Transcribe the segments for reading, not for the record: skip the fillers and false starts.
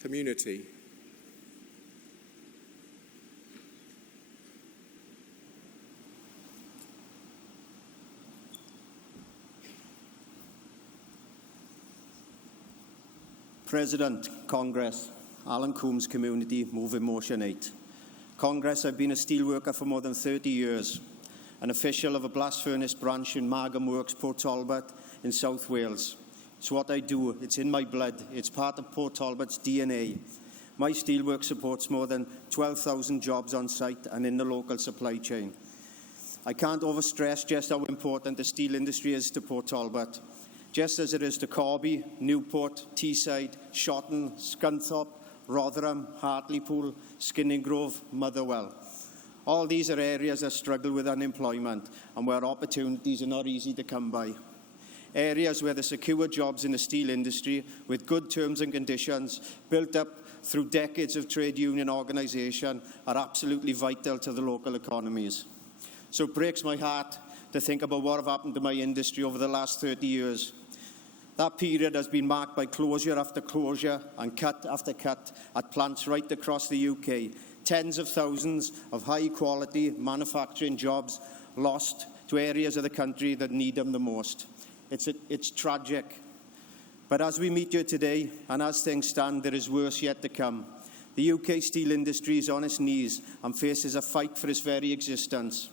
community. President, Congress, Alan Coombs Community, Moving Motion 8. Congress, I've been a steelworker for more than 30 years, an official of a blast furnace branch in Margam Works, Port Talbot in South Wales. It's what I do, it's in my blood, it's part of Port Talbot's DNA. My steelwork supports more than 12,000 jobs on site and in the local supply chain. I can't overstress just how important the steel industry is to Port Talbot. Just as it is to Corby, Newport, Teesside, Shotton, Scunthorpe, Rotherham, Hartlepool, Skinning Grove, Motherwell. All these are areas that struggle with unemployment and where opportunities are not easy to come by. Areas where the secure jobs in the steel industry with good terms and conditions built up through decades of trade union organisation are absolutely vital to the local economies. So it breaks my heart to think about what have happened to my industry over the last 30 years. That period has been marked by closure after closure and cut after cut at plants right across the UK. Tens of thousands of high-quality manufacturing jobs lost to areas of the country that need them the most. It's tragic. But as we meet here today, and as things stand, there is worse yet to come. The UK steel industry is on its knees and faces a fight for its very existence.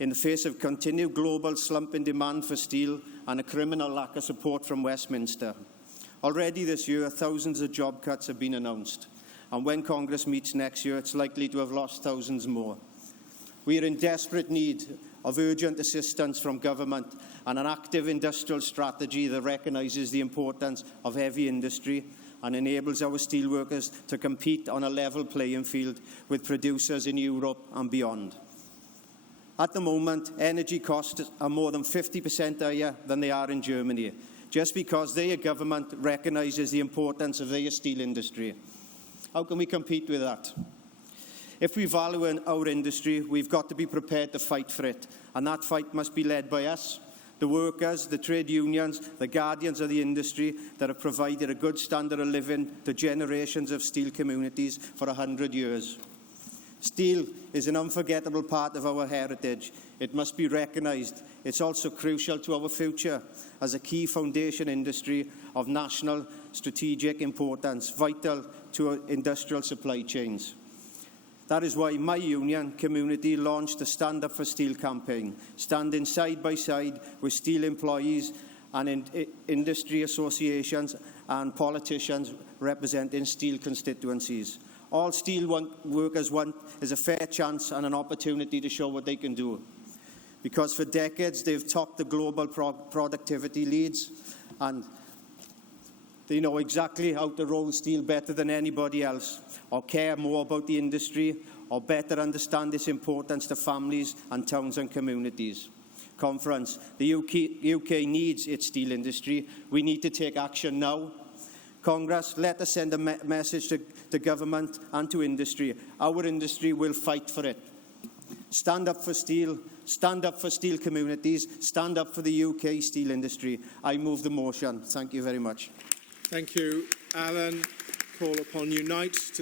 In the face of continued global slump in demand for steel and a criminal lack of support from Westminster. Already this year, thousands of job cuts have been announced, and when Congress meets next year, it's likely to have lost thousands more. We are in desperate need of urgent assistance from government and an active industrial strategy that recognises the importance of heavy industry and enables our steelworkers to compete on a level playing field with producers in Europe and beyond. At the moment, energy costs are more than 50% higher than they are in Germany, just because their government recognises the importance of their steel industry. How can we compete with that? If we value our industry, we've got to be prepared to fight for it, and that fight must be led by us, the workers, the trade unions, the guardians of the industry that have provided a good standard of living to generations of steel communities for 100 years. Steel is an unforgettable part of our heritage. It must be recognised. It's also crucial to our future as a key foundation industry of national strategic importance, vital to our industrial supply chains. That is why my union community launched the Stand Up for Steel campaign, standing side by side with steel employees and industry associations and politicians representing steel constituencies. All steel workers want is a fair chance and an opportunity to show what they can do. Because for decades they've topped the global productivity leads and they know exactly how to roll steel better than anybody else, or care more about the industry, or better understand its importance to families and towns and communities. Conference, the UK needs its steel industry. We need to take action now. Congress, let us send a message to government and to industry. Our industry will fight for it. Stand up for steel communities, stand up for the UK steel industry. I move the motion. Thank you very much. Thank you, Alan. Call upon Unite.